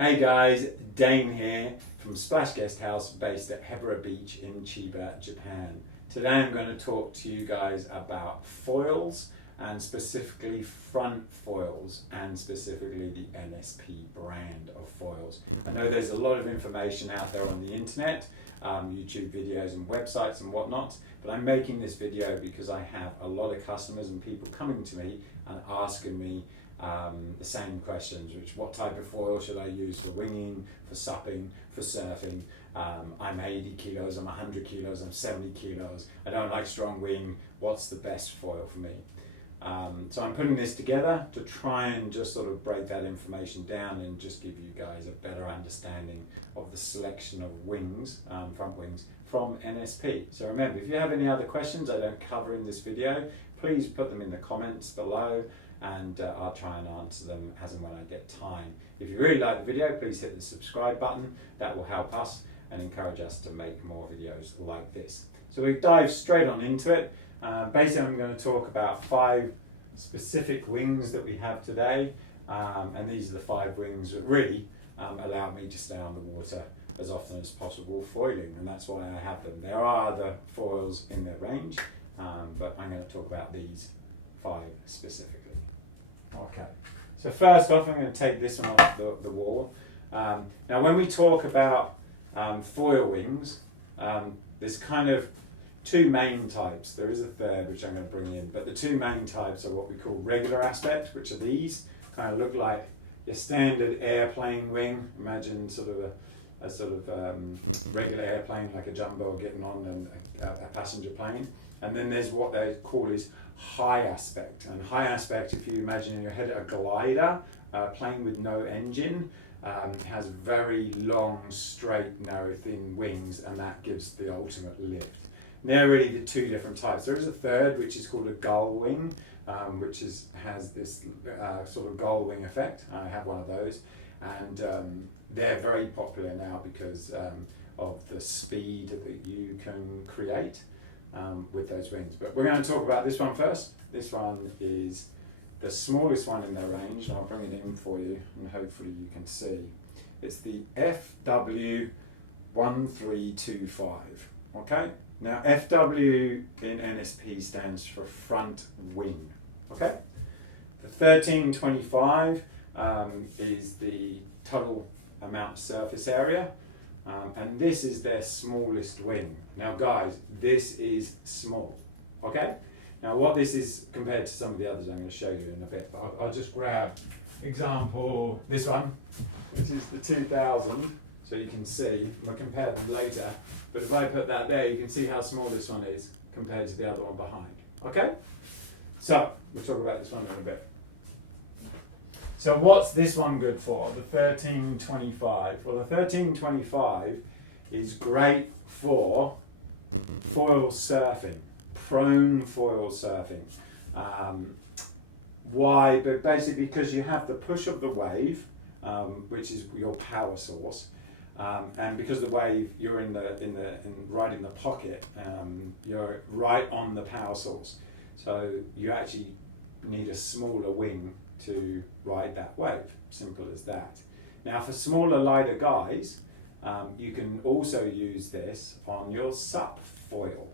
Hey guys, Dane here from Splash Guest House based at Hebara Beach in Chiba, Japan. Today I'm going to talk to you guys about foils and specifically front foils and specifically the NSP brand of foils. I know there's a lot of information out there on the internet, YouTube videos and websites and whatnot, but I'm making this video because I have a lot of customers and people coming to me and asking me the same questions, which what type of foil should I use for winging, for supping, for surfing. I'm 80 kilos, I'm 100 kilos, I'm 70 kilos, I don't like strong wing, what's the best foil for me? So I'm putting this together to try and just sort of break that information down and just give you guys a better understanding of the selection of wings, front wings, from NSP. So remember, if you have any other questions I don't cover in this video, please put them in the comments below and I'll try and answer them as and when I get time. If you really like the video, please hit the subscribe button. That will help us and encourage us to make more videos like this. So we dive straight on into it. Basically I'm going to talk about 5 specific wings that we have today, and these are the 5 wings that really allow me to stay on the water as often as possible foiling, and that's why I have them. There are other foils in their range, but I'm going to talk about these 5 specifically. Okay, so first off I'm going to take this one off the wall. Now when we talk about foil wings, there's kind of 2 main types. There is a third which I'm going to bring in, but the 2 main types are what we call regular aspect, which are these, kind of look like your standard airplane wing. Imagine sort of a regular airplane like a jumbo getting on and a passenger plane. And then there's what they call is high aspect. And high aspect, if you imagine in your head a glider, plane with no engine, has very long, straight, narrow, thin wings, and that gives the ultimate lift. And they're really the 2 different types. There is a third, which is called a gull wing, which has this sort of gull wing effect. I have one of those, and they're very popular now because of the speed that you can create with those wings. But we're going to talk about this one first. This one is the smallest one in their range, and I'll bring it in for you, and hopefully you can see. It's the FW1325. Okay. Now FW in NSP stands for front wing. Okay. The 1325 is the total amount of surface area. And this is their smallest wing. Now guys, this is small, okay? Now what this is compared to some of the others I'm going to show you in a bit, but I'll just grab example, this one, which is the 2000, so you can see, I'll compare them later, but if I put that there, you can see how small this one is compared to the other one behind, okay? So, we'll talk about this one in a bit. So what's this one good for, the 1325? Well, the 1325 is great for foil surfing, prone foil surfing. Why? But basically because you have the push of the wave, which is your power source, and because the wave, you're right in the pocket, you're right on the power source. So you actually need a smaller wing to ride that wave, simple as that. Now for smaller, lighter guys, you can also use this on your sup foil.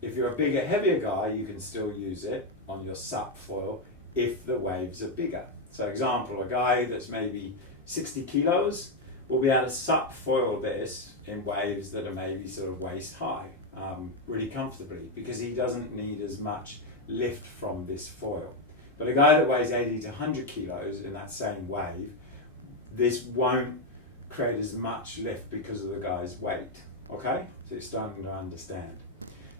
If you're a bigger, heavier guy, you can still use it on your sup foil if the waves are bigger. So example, a guy that's maybe 60 kilos will be able to sup foil this in waves that are maybe sort of waist high, really comfortably, because he doesn't need as much lift from this foil. But a guy that weighs 80 to 100 kilos in that same wave, this won't create as much lift because of the guy's weight, okay? So you're starting to understand.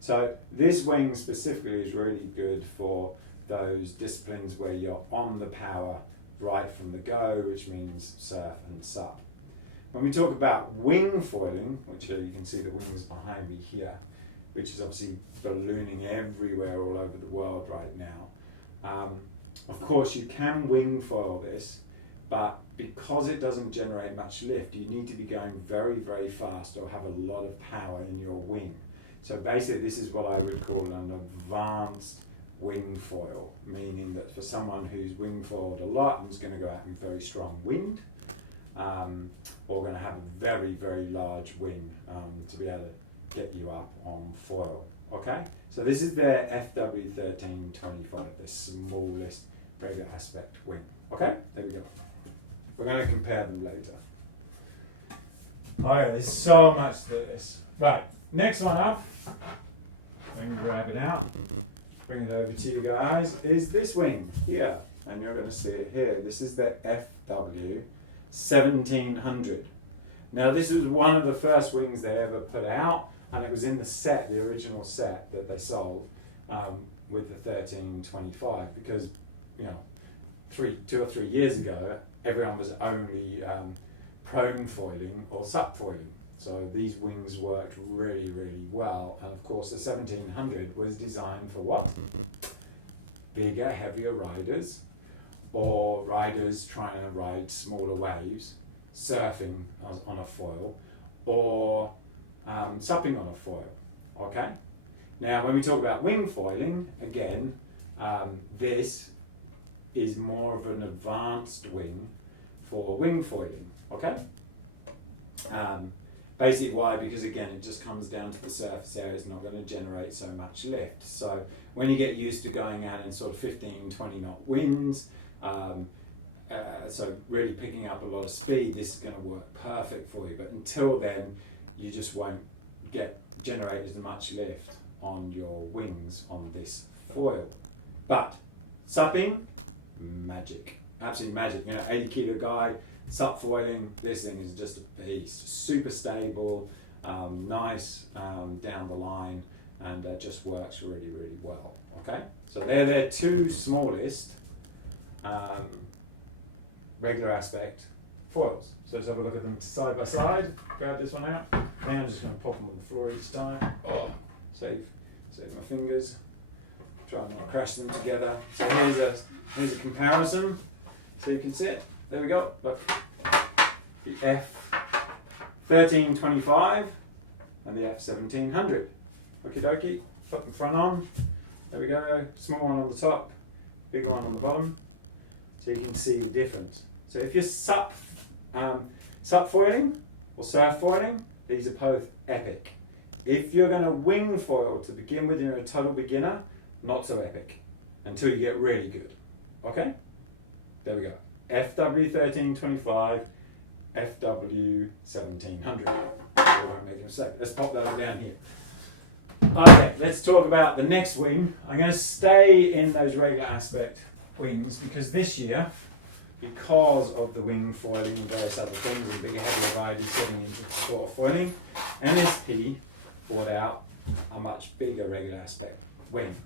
So this wing specifically is really good for those disciplines where you're on the power right from the go, which means surf and sup. When we talk about wing foiling, which you can see the wings behind me here, which is obviously ballooning everywhere all over the world right now. Of course you can wing foil this, but because it doesn't generate much lift, you need to be going very, very fast or have a lot of power in your wing. So basically this is what I would call an advanced wing foil, meaning that for someone who's wing foiled a lot and is going to go out in very strong wind, or going to have a very, very large wing to be able to get you up on foil. Okay, so this is their FW1325, the smallest regular aspect wing. Okay, there we go. We're going to compare them later. Okay, there's so much to this. Right, next one up, I'm going to grab it out, bring it over to you guys, is this wing here. And you're going to see it here. This is the FW1700. Now this was one of the first wings they ever put out, and it was in the set, the original set that they sold with the 1325, because, you know, 2 or 3 years ago, everyone was only prone foiling or sup foiling. So these wings worked really, really well. And of course the 1700 was designed for what? Bigger, heavier riders, or riders trying to ride smaller waves, surfing on a foil, or supping on a foil. Okay? Now when we talk about wing foiling, again, this is more of an advanced wing for wing foiling. Okay? Basically why? Because again, it just comes down to the surface area. It's not going to generate so much lift. So when you get used to going out in sort of 15, 20 knot winds, so really picking up a lot of speed, this is going to work perfect for you. But until then, you just won't generate as much lift on your wings on this foil. But supping, magic, absolute magic. You know, 80 kilo guy, sup foiling, this thing is just a beast. Super stable, nice down the line, and just works really, really well. Okay, so they're their two smallest regular aspect foils. So let's have a look at them side by side. Grab this one out. Now I'm just going to pop them on the floor each time. Oh, save my fingers. Try and not crash them together. So here's a comparison. So you can see it. There we go. Look, the F1325 and the F1700. Okie dokie. Put the front on. There we go. Small one on the top, bigger one on the bottom. So you can see the difference. So if you're sup foiling or surf foiling, these are both epic. If you're going to wing foil to begin with, you're a total beginner, not so epic until you get really good. Okay? There we go. FW1325, FW1700. I won't make a mistake. Let's pop those down here. Okay, let's talk about the next wing. I'm going to stay in those regular aspect wings because this year, because of the wing foiling and various other things and bigger heavier riders getting into sport foiling, NSP brought out a much bigger regular aspect wing.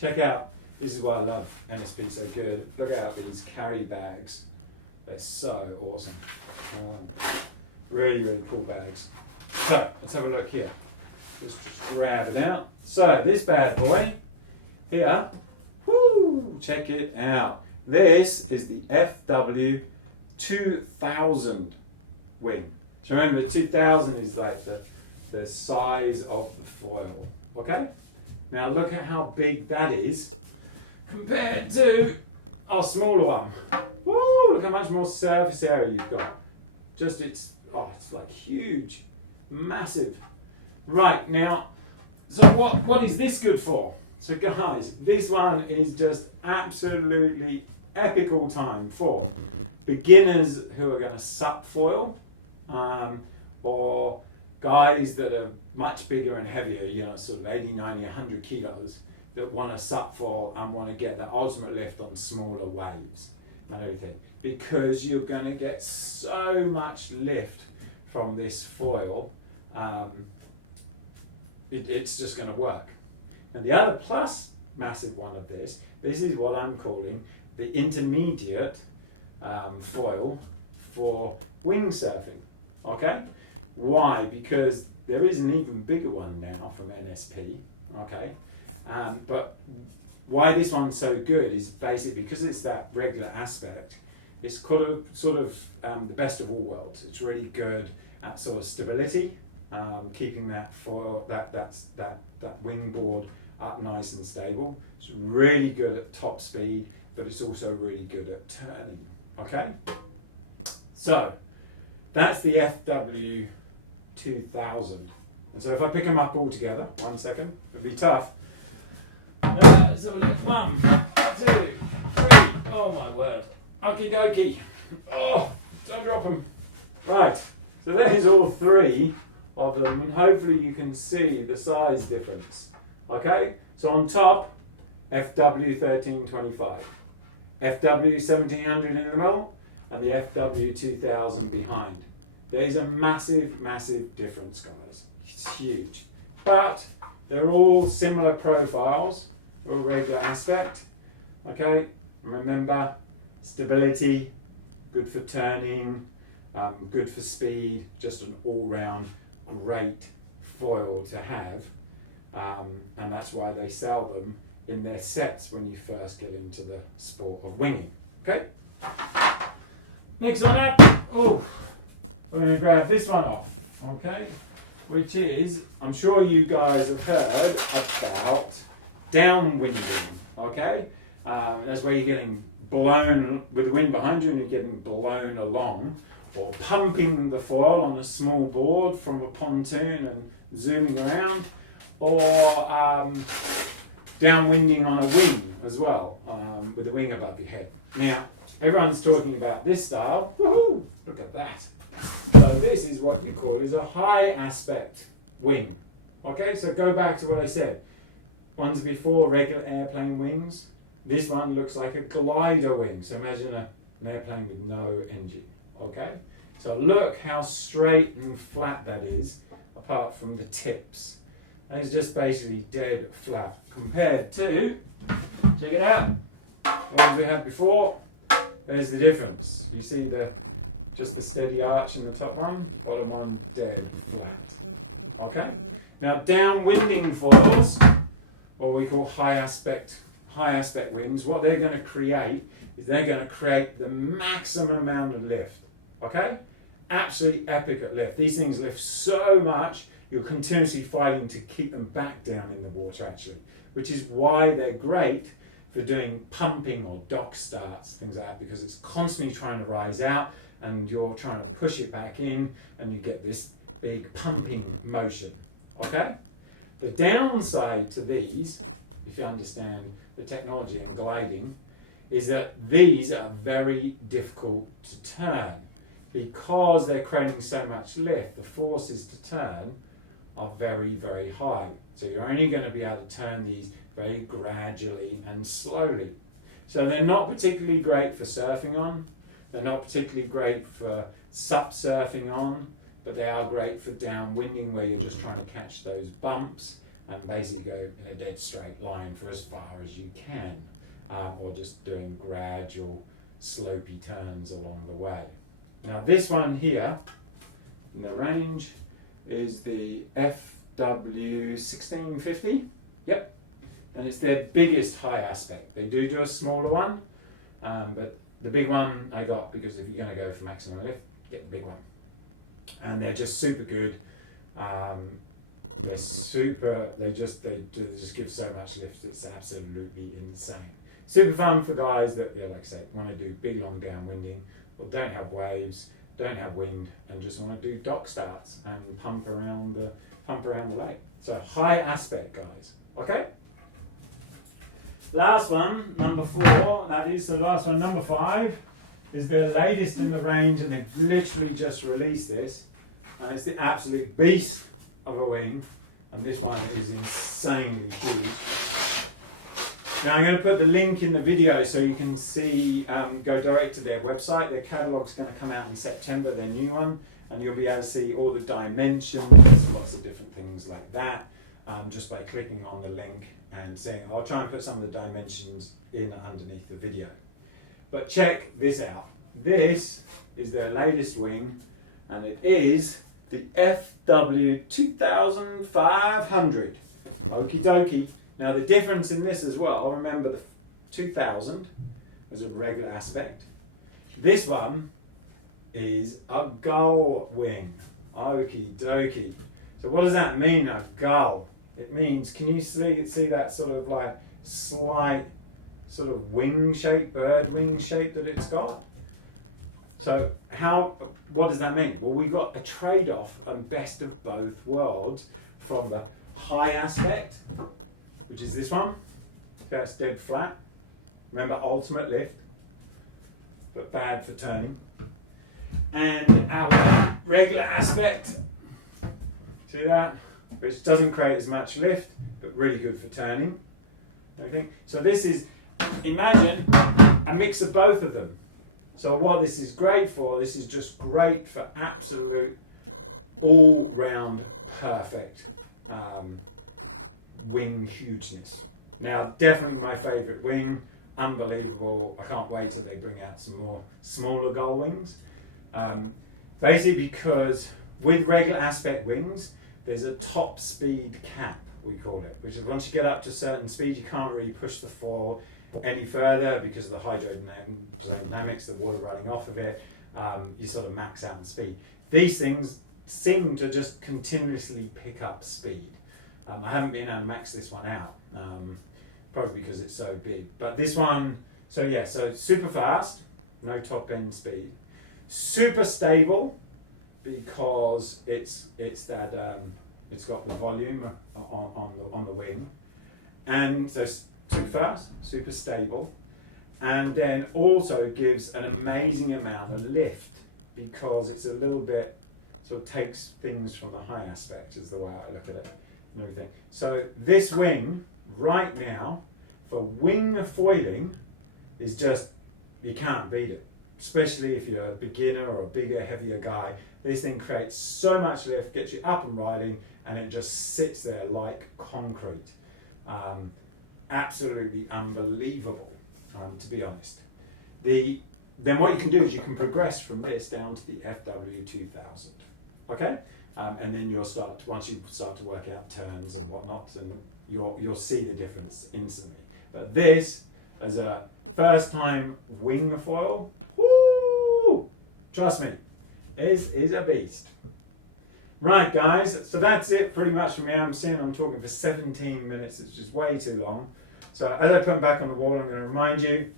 Check out, this is why I love NSP so good. Look out these carry bags. They're so awesome. Really, really cool bags. So, let's have a look here. Just grab it out. So, this bad boy here, whoo, check it out. This is the FW2000 wing. So remember, 2000 is like the size of the foil. Okay? Now look at how big that is compared to our smaller one. Woo! Look how much more surface area you've got. Just it's like huge, massive. Right now, so what is this good for? So guys, this one is just absolutely epic all time for beginners who are going to sup foil, or guys that are much bigger and heavier, you know, sort of 80, 90, 100 kilos, that want to sup foil and want to get the ultimate lift on smaller waves and everything. Because you're going to get so much lift from this foil, it's just going to work. And the other plus massive one of this is what I'm calling the intermediate foil for windsurfing. Okay? Why? Because there is an even bigger one now from NSP. Okay? But why this one's so good is basically because it's that regular aspect. It's sort of the best of all worlds. It's really good at sort of stability, keeping that foil, that wingboard up nice and stable. It's really good at top speed, but it's also really good at turning. Okay? So, That's the FW 2000. And so if I pick them up all together, 1 second, it'll be tough. So we'll look, 1, 2, 3. Oh my word. Okie dokie. Oh, don't drop them. Right, so there's all 3 of them, and hopefully you can see the size difference. Okay, so on top, FW 1325, FW 1700 in the middle, and the FW 2000 behind. There's a massive, massive difference, guys. It's huge. But they're all similar profiles, all regular aspect. Okay, remember, stability, good for turning, good for speed, just an all-round great foil to have. And that's why they sell them in their sets when you first get into the sport of winging. Okay? Next one up, oh, we're going to grab this one off, okay? Which is, I'm sure you guys have heard about downwinding, okay? That's where you're getting blown with the wind behind you and you're getting blown along, or pumping the foil on a small board from a pontoon and zooming around, or downwinding on a wing as well, with the wing above your head. Now, everyone's talking about this style. Woohoo! Look at that. So this is what you call is a high aspect wing. Okay, so go back to what I said. Ones before regular airplane wings. This one looks like a glider wing. So imagine an airplane with no engine. Okay, so look how straight and flat that is, apart from the tips. And it's just basically dead flat compared to, check it out, the ones we had before. There's the difference. You see just the steady arch in the top one, bottom one dead flat. Okay? Now downwinding foils, what we call high aspect wings, what they're going to create is they're going to create the maximum amount of lift. Okay? Absolutely epic at lift. These things lift so much, you're continuously fighting to keep them back down in the water actually, which is why they're great for doing pumping or dock starts, things like that, because it's constantly trying to rise out and you're trying to push it back in and you get this big pumping motion. Okay? The downside to these, if you understand the technology in gliding, is that these are very difficult to turn because they're creating so much lift. The forces to turn are very, very high. So you're only going to be able to turn these very gradually and slowly. So they're not particularly great for surfing on. They're not particularly great for sup surfing on, but they are great for downwinding where you're just trying to catch those bumps and basically go in a dead straight line for as far as you can, or just doing gradual slopey turns along the way. Now this one here in the range is the FW 1650. Yep. And it's their biggest high aspect. They do a smaller one, but the big one I got because if you're going to go for maximum lift, get the big one. And they're just super good. They're super. They just give so much lift. It's absolutely insane. Super fun for guys that, like I say, want to do big long downwinding, or don't have waves, don't have wind, and just want to do dock starts and pump around the lake. So high aspect, guys. Okay. Last one, number 4. That is the last one. Number 5 is the latest in the range, and they've literally just released this, and it's the absolute beast of a wing. And this one is insanely huge. Now I'm going to put the link in the video so you can see, go direct to their website. Their catalogue's going to come out in September, their new one, and you'll be able to see all the dimensions, lots of different things like that, just by clicking on the link and seeing. I'll try and put some of the dimensions in underneath the video. But check this out. This is their latest wing, and it is the FW 2500. Okie dokie. Now the difference in this as well, remember the 2000 was a regular aspect. This one is a gull wing. Okie dokie. So what does that mean, a gull? It means, can you see that sort of like slight sort of wing shape, bird wing shape that it's got? So what does that mean? Well, we got a trade-off and best of both worlds from the high aspect, which is this one. That's dead flat. Remember, ultimate lift, but bad for turning. And our regular aspect, see that? Which doesn't create as much lift, but really good for turning. Okay? So this is, imagine a mix of both of them. So what this is great for, this is just great for absolute all-round perfect wing hugeness. Now, definitely my favourite wing, unbelievable. I can't wait till they bring out some more smaller gull wings. Basically because with regular aspect wings, there's a top speed cap, we call it, which is once you get up to a certain speed, you can't really push the foil any further because of the hydrodynamics, the water running off of it. You sort of max out in speed. These things seem to just continuously pick up speed. I haven't been able to max this one out, probably because it's so big. But this one, so super fast, no top end speed. Super stable because it's got the volume on the wing, and so super fast, super stable, and then also gives an amazing amount of lift because it's a little bit sort of takes things from the high aspect is the way I look at it and everything. So this wing right now for wing foiling is just, you can't beat it, especially if you're a beginner or a bigger, heavier guy. This thing creates so much lift, gets you up and riding, and it just sits there like concrete. Absolutely unbelievable, to be honest. Then what you can do is you can progress from this down to the FW2000, okay? And then once you start to work out turns and whatnot, and you'll see the difference instantly. But this, as a first time wing foil, whoo, trust me, is a beast. Right guys, so that's it pretty much from me. I'm talking for 17 minutes, it's just way too long. So as I put them back on the wall, I'm going to remind you,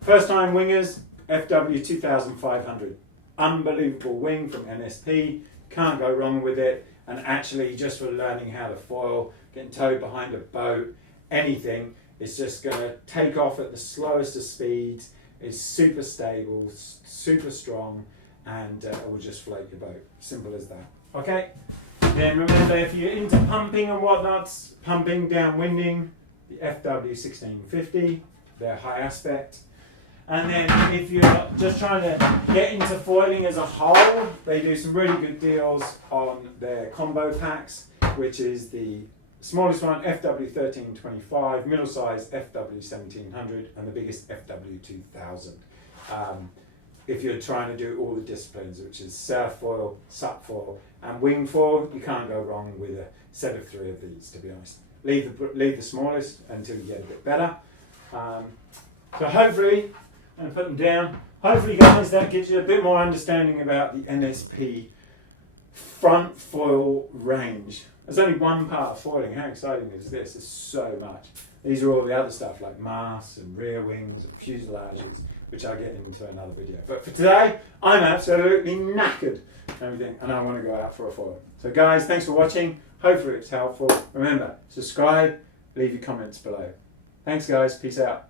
first time wingers, FW2500. Unbelievable wing from NSP, can't go wrong with it, and actually just for learning how to foil, getting towed behind a boat, anything, it's just going to take off at the slowest of speeds, it's super stable, super strong, and it will just float your boat. Simple as that. Okay? Then remember, if you're into pumping and whatnot, pumping, downwinding, the FW1650, they're high aspect. And then if you're just trying to get into foiling as a whole, they do some really good deals on their combo packs, which is the smallest one, FW1325, middle size FW1700, and the biggest FW2000. If you're trying to do all the disciplines, which is surf foil, sup foil, and wing foil, you can't go wrong with a set of 3 of these, to be honest. Leave the smallest until you get a bit better. So hopefully, I'm going to put them down. Hopefully guys, that gives you a bit more understanding about the NSP front foil range. There's only one part of foiling. How exciting is this? There's so much. These are all the other stuff like masts and rear wings and fuselages, which I'll get into another video. But for today, I'm absolutely knackered and everything, and I want to go out for a foil. So guys, thanks for watching. Hopefully it's helpful. Remember, subscribe, leave your comments below. Thanks guys, peace out.